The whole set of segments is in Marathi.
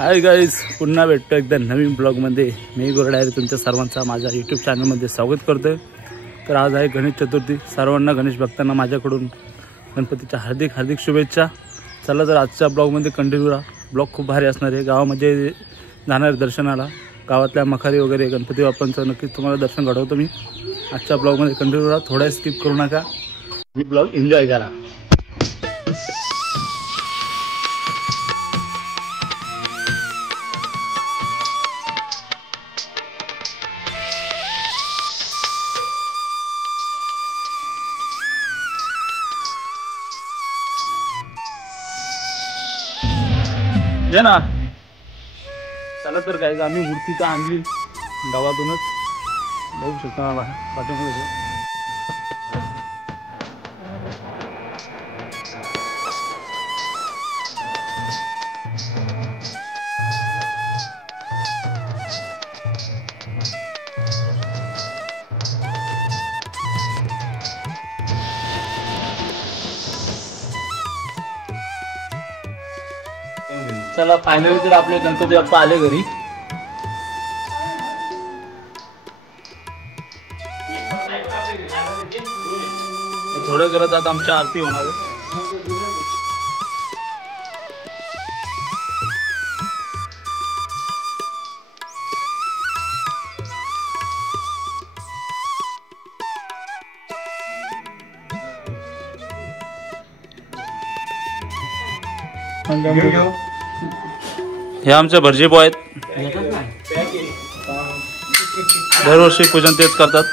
हाय गाईज, पुन्हा भेटतो एकदा नवीन ब्लॉगमध्ये. मी गोरडायरी तुमच्या सर्वांचा माझ्या यूट्यूब चॅनलमध्ये स्वागत करतोय. तर आज आहे गणेश चतुर्थी. सर्वांना गणेश भक्तांना माझ्याकडून गणपतीच्या हार्दिक हार्दिक शुभेच्छा. चला तर आजच्या ब्लॉगमध्ये कंटिन्यू राहा. ब्लॉग खूप भारी असणार आहे. गावामध्ये जाणार दर्शनाला, गावातल्या मखारी वगैरे गणपती बाप्पांचं नक्कीच तुम्हाला दर्शन घडवतो मी. आजच्या ब्लॉगमध्ये कंटिन्यू राहा, थोडा स्किप करू नका. मी ब्लॉग एन्जॉय करा. ये ना, चला तर काय आम्ही मूर्ती तर आणली गावातूनच, बघू शकता पाठीमध्ये. चला फायनली तर आपले गणपती बाप्पा आले घरी. थोड्या करत आता आमच्या आरती होणार आहे. हे आमचे भटजी बॉय आहेत. दरवर्षी पूजन तेच करतात.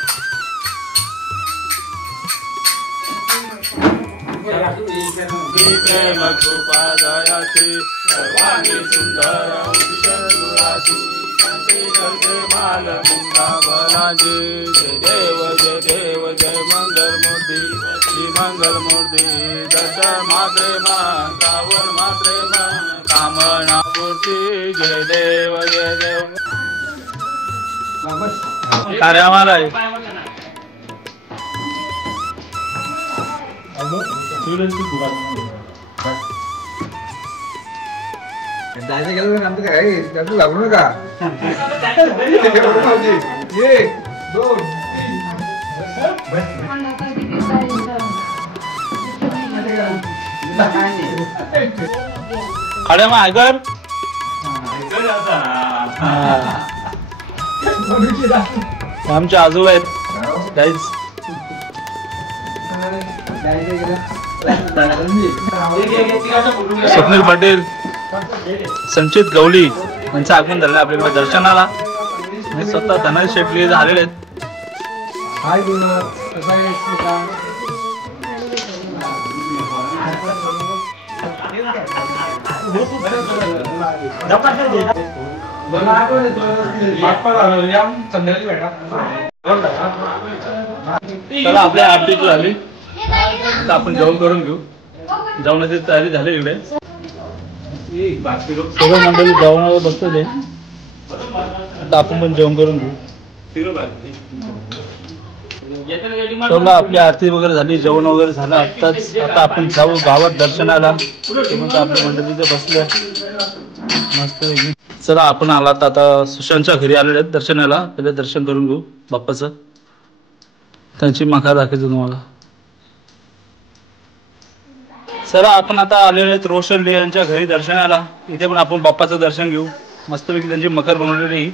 जय देव जय मंगल मूर्ती, श्री मंगल मूर्ती. दर्शन मात्रे मान, रावण मात्रे मान, कामना पूर्ती. जय देव जय देव. कार्य आम्हाला आहे. जायचं गेलं आमचं काय त्याचं लागू नका. खड्या मग ऐकर आमचे आजोबा आहेत गाईज. स्वप्नील पाटील, संचित गवली यांचं आगमन झालं आपल्या दर्शनाला. आणि स्वतः धनंजय शेट्टी झालेले आहेत. चला आपल्या आरती झाली तर आपण जेवण करून घेऊ. जेवणाची तयारी झाली इकडे. सगळं मंडळी जेवणावर बसतो ते. आता आपण पण जेवण करून घेऊ. चला आपली आरती वगैरे झाली, जेवण वगैरे झालं आत्ताच. आता आपण जाऊ गावात दर्शनाला. आपल्या मंडळी ते बसले मस्त. चला आपण आलात आता सुशांतच्या घरी आलेले आहेत दर्शनाला. पहिले दर्शन करून घेऊ बाप्पाचं. त्यांची मखा दाखवतो तुम्हाला. चला आपण आता आलेले आहेत रोशन यांच्या घरी दर्शनाला. इथे पण आपण बाप्पाचं दर्शन घेऊ. मस्तपैकी त्यांची मखर बनवलेली.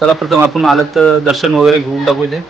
चला प्रथम आपण आलं तर दर्शन वगैरे घेऊन टाकू इथे.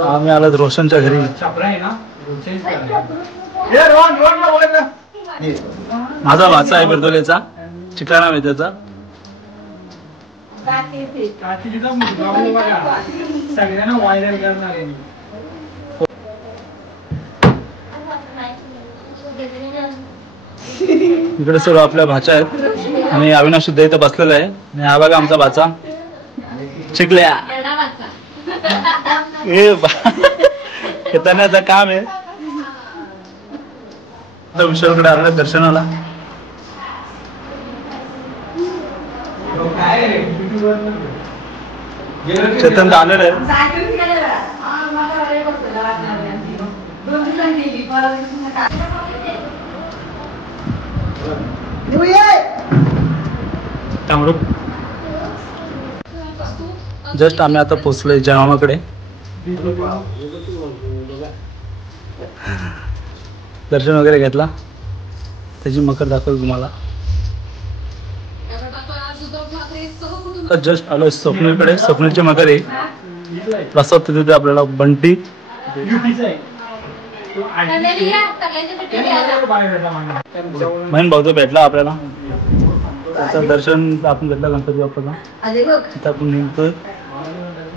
आम्ही आलो रोशनच्या घरी. माझा वाचा आहे बिरदोलेचा. चिकला नाव आहे त्याचा. सगळ्यांना व्हायरल करणार. इकडे सर्व आपल्या भाच्या आहेत आणि अविनाश सुद्धा इथं बसलेला आहे. आणि हा बघा आमचा भाचा चिकल्या. येताना काम आहे. विशालकडे आलेला दर्शनाला. चेतन आलेलं आहे. जस्ट आम्ही आता पोहोचलोय जयमामाकडे. दर्शन वगैरे घेतला. त्याची मकर दाखवतो तुम्हाला. जस्ट आलो स्वप्नीलकडे. स्वप्नीलची मकर आहे. प्रसाद तिथे आपल्याला बंटी महिन भाऊ तो भेटला आपल्याला. त्याचं दर्शन आपण घेतलं गणपती बाप्पाचा. तिथं आपण निघतोय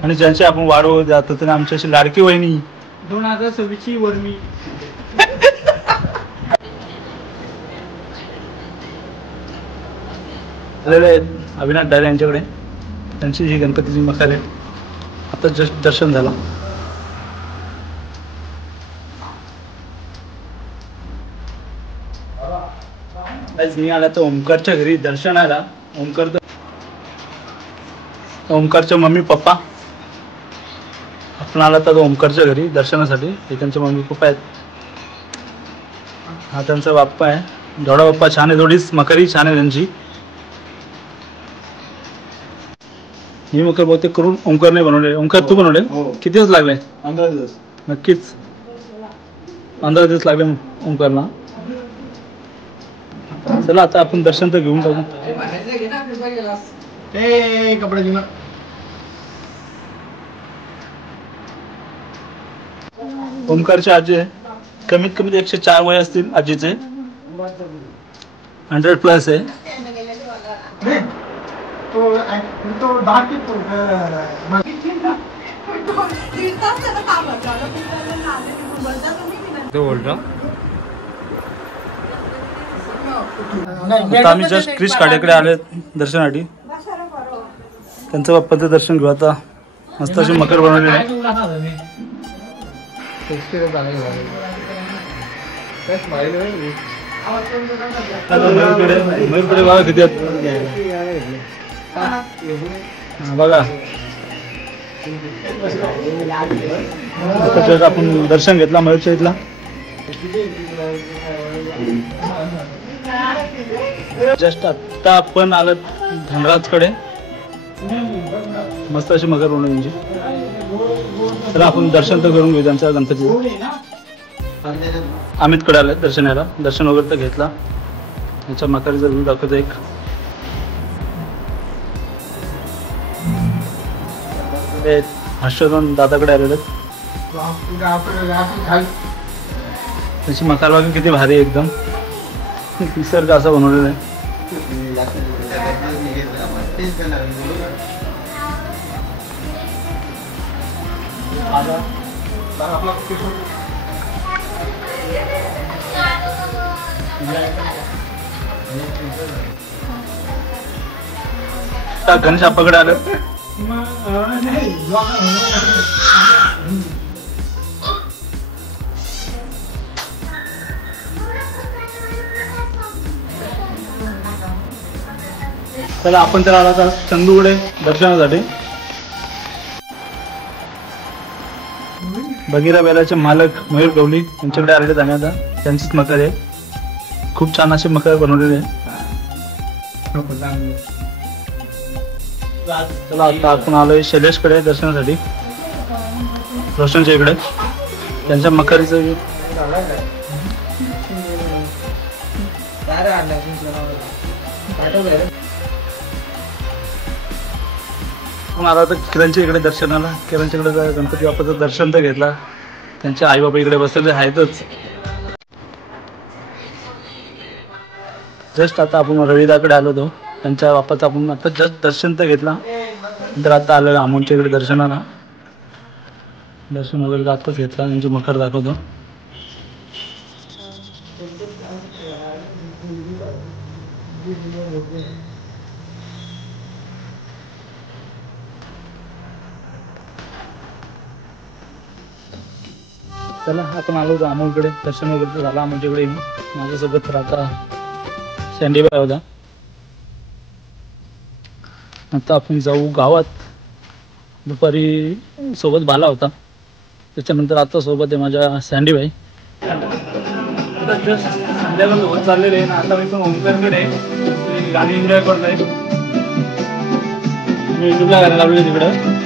आणि ज्यांची आपण वाढवत जातो त्याने आमच्याशी लाडकी वहिनी 2026 वर्मी आलेले आहेत अविनाश डायरे यांच्याकडे. त्यांची जी गणपतीची मकर आहे. आता जस्ट दर्शन झालं. आज मी आला तर ओमकारच्या घरी दर्शनाला. ओमकारच्या मम्मी पप्पा आपण आला तर ओमकारच्या घरी दर्शनासाठी. हे त्यांचे मम्मी पप्पा आहेत. हा त्यांचा बाप्पा आहे. जोडा बाप्पा छान आहे. थोडीच मकरी छान आहे त्यांची. ही मकर बहुतेक करून ओंकारने बनवले. ओंकार तू बनवले? किती दिवस लागले? 15 दिवस. नक्कीच 15 दिवस लागले ओंकारला. चला आता आपण दर्शन तर घेऊन टाकू. कपडे घेऊन ओंकारचे आजी कमीत कमी 104 वय असतील आजीचे. 100+ आहे. आता आम्ही जस्ट क्रिश काड्याकडे आले दर्शनासाठी. त्यांचं बाप्पाचं दर्शन घेऊ आता. मस्त अशी मकर बनवलेली आहे. मयूरकडे बघा किती आहेत. बघा आता आपण दर्शन घेतला मयूरच्या इथला. जस्ट आता आपण आलो धनराजकडे. मस्त अशी मकर बनवली. तर आपण दर्शन तर करून घेऊ त्यांचा गणपती. अमितकडे आले दर्शनाला. दर्शन वगैरे तर घेतला. त्यांच्या मकरीचा व्ह्यू दाखवतो एक. हर्षवर्धन दादाकडे आलेले. त्याची मकर वगैरे किती भारी एकदम. निसर्ग असा बनवलेला आहे. गणेश आप्पाकडे आलं. चला आपण तर आला तर चंदूकडे दर्शनासाठी. बगीरा बैलाचे मालक मयूर गवली यांच्याकडे आलेले जाण्याचा. त्यांचीच मकर आहे. खूप छान अशी मकर बनवलेली आहे. चला आता आपण आलोय शैलेशकडे दर्शनासाठी. रोशनच्या इकडे त्यांच्या मकरीचं पण आला तर किरणच्या इकडे दर्शनाला. किरणच्या इकडे गणपती बाप्पाचं दर्शन तर घेतला. त्यांचे आई बाबा इकडे बसलेले आहेतच. जस्ट आता आपण रविदाकडे आलो होतो, त्यांच्या बाप्पाचं आपण आता जस्ट दर्शन तर घेतला, नंतर आता आलं आमोंच्या इकडे दर्शनाला. दर्शन वगैरे आताच घेतला, त्यांची मकर दाखवतो. चला आपण आलो होतो अमोलकडे, दर्शन वगैरे झालं अमोलच्याकडे. माझ्यासोबत राहता सँडीबाई होता. आता आपण जाऊ गावात. दुपारी सोबत भाला होता, त्याच्यानंतर आता सोबत आहे माझ्या सँडीबाई. जस्ट संध्याकाळ सोबत चाललेले आहे. आता मी पण ओमकारकडे गाणी एन्जॉय करतोय. मी युट्यूबला गाणं लावले तिकडं.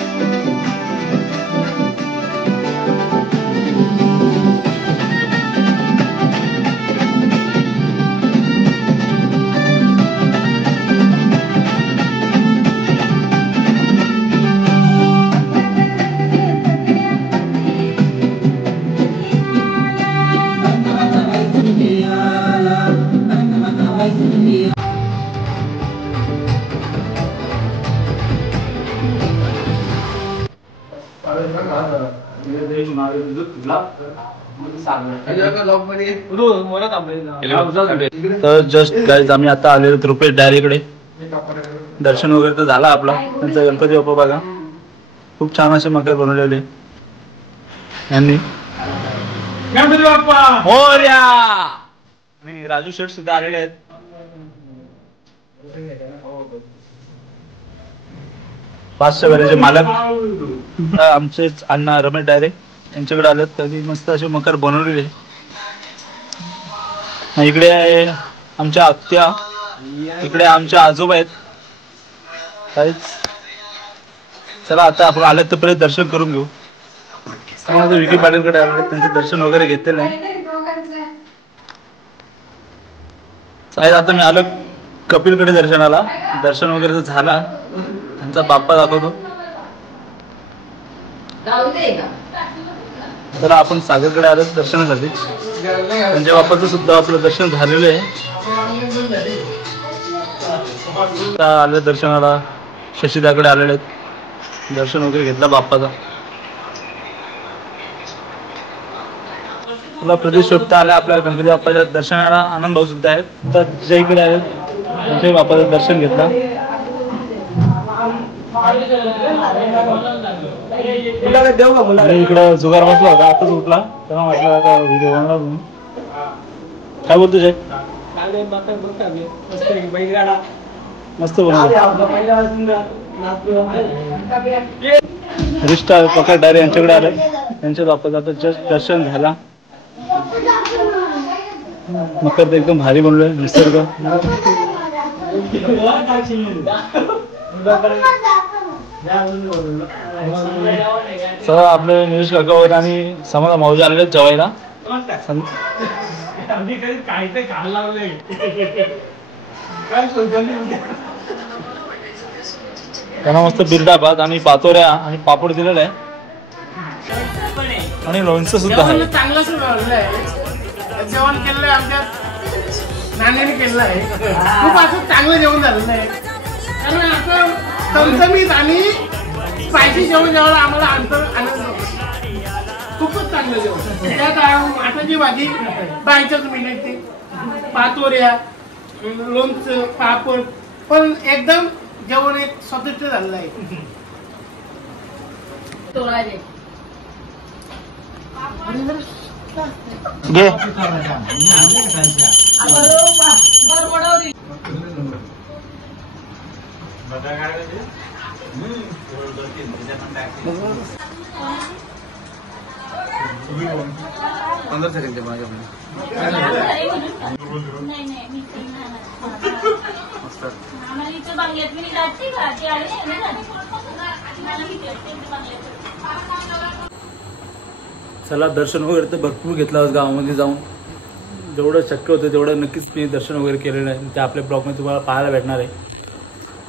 तर जस्ट गाईज आम्ही आता आलेलो रुपेश डायरीकडे. दर्शन वगैरे तर झाला आपला. त्यांचा गणपती बाप्पा बघा, खूप छान असे मकर बनवलेले यांनी. गणपती बाप्पा मोरया. आणि राजू शेठ सुद्धा आलेले आहेत. पाचशे वेळेचे मालक आमचे अण्णा रमेश डायरे यांच्याकडे आलेत. त्यांनी मस्त असे मकर बनवलेले. इकडे आमच्या आत्या, इकडे आमच्या आजोबा आहेत. काहीच चला आता आपण आले तर पहिले दर्शन करून घेऊ. विकी पाटीलकडे आले, त्यांचे दर्शन वगैरे घेतलेलं आहे. आता मी आलो कपिलकडे दर्शनाला. दर्शन वगैरे झाला. त्यांचा बाप्पा दाखवतो. तर आपण सागरकडे आलो दर्शनासाठी. त्यांच्या बाप्पाचं सुद्धा आपलं दर्शन झालेलं आहे. आले दर्शनाला. शशीदाकडे आलेले आहेत. दर्शन वगैरे घेतला बाप्पाचा. तुला प्रदेश शोभता आला आपल्या गणपती बाप्पाच्या दर्शनाला. आनंद भाऊ सुद्धा आहेत. तर जयकडे आहेत, त्यांच्या बाप्पाचं दर्शन घेतला. इकडं जुगार बसला होता, आताच उठला. तेव्हा म्हटलं आता व्हिडिओ बनवला तुम्ही. काय बोलतो जय? मस्त रिष्टा पकड डायरे यांच्याकडे आले. त्यांच्या बाप्पाचं आता जस्ट दर्शन झाला. मकर एकदम भारी बनलोय. निसर्ग सर आपले निलेश काका वगैरे आणि समाजा माऊजी आलेले जेवायला. त्यांना मस्त बिरडा भात आणि पातोऱ्या आणि पापड दिलेला आहे. आणि लोणचं सुद्धा आहे. जेवण केलेलं आहे आमच्या नाण्याने केलेलं आहे. खूप असं चांगलं जेवण झालेलं आहे. कारण असं चमचमीत आणि स्पायसी जेवण जेवायला आम्हाला आनंद होतो. खूपच चांगलं जेवण. त्यात माठाची भाजी, बायच्याच मिनिट, पातोऱ्या, लोणचं, पापड, पण एकदम जेवण एक स्वादिष्ट झालेलं आहे. घे चला दर्शन वगैरे तर भरपूर घेतलं गावामध्ये जाऊन. जेवढं शक्य होतं तेवढं नक्कीच मी दर्शन वगैरे केलेलं आहे. ते आपल्या ब्लॉगमध्ये तुम्हाला पाहायला भेटणार आहे.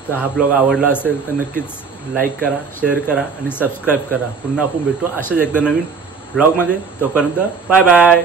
तर हा ब्लॉग आवडला असेल तर नक्कीच लाईक करा, शेअर करा आणि सबस्क्राईब करा. पुन्हा आपण भेटू अशाच एकदा नवीन ब्लॉगमध्ये. तोपर्यंत बाय बाय.